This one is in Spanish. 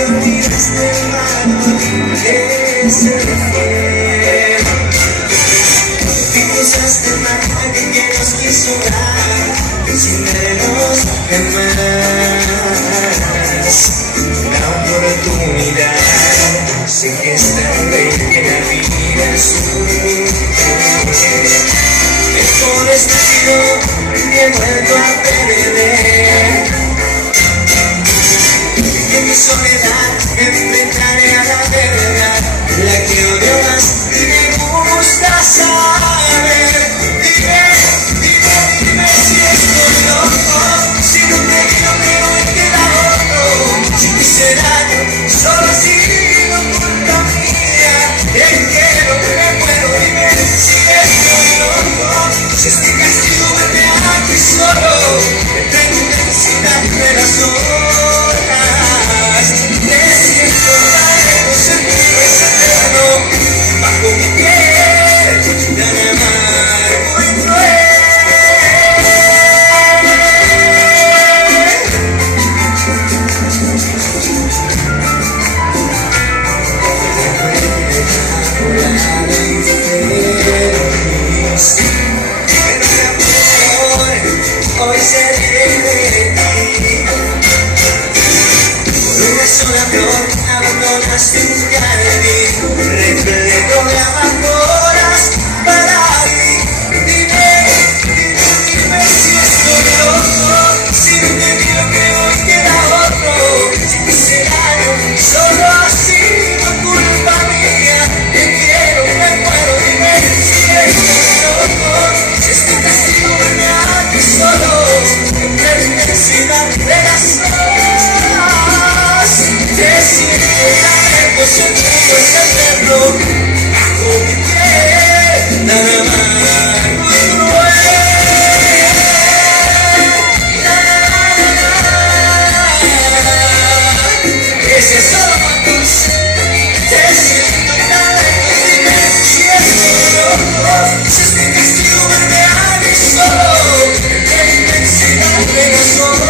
que olvidaste el malo que se fue. Y cruzaste la calle que nos quiso dar sin menos de más. La oportunidad, sé que es tarde y que la vida es un por estúpido me he vuelto a perder. Y en mi soledad enfrentaré a la verdad, la que odio más y me gusta saber. Dime si estoy loco, si no te quiero pero me queda otro. Si te hice daño, solo ha sido culpa mía. Te quiero, me muero, dime si estoy loco. Si este castigo vete aquí solo, entre tu intensidad de las horas. Te siento lejos, el mío es eterno, bajo mi piel, tan amargo y cruel. Hoy seré de ti. Por una sola flor abandonaste un jardín repleto de amapolas para ti. Dime si estoy loco, si no te digo que hoy queda otro. Si te hice daño, solo ha sido culpa mía. Te quiero, me muero, dime si estoy loco. Si este castigo vuelve a ti solo, entre la intensidad de las horas. Te siento lejos, el mío es eterno, bajo mi piel, tan amargo y cruel. Ese es solo amigos. Te siento tan lejos, dime si estoy loco. Si este castigo vuelve a mí solo, entre la intensidad de las horas.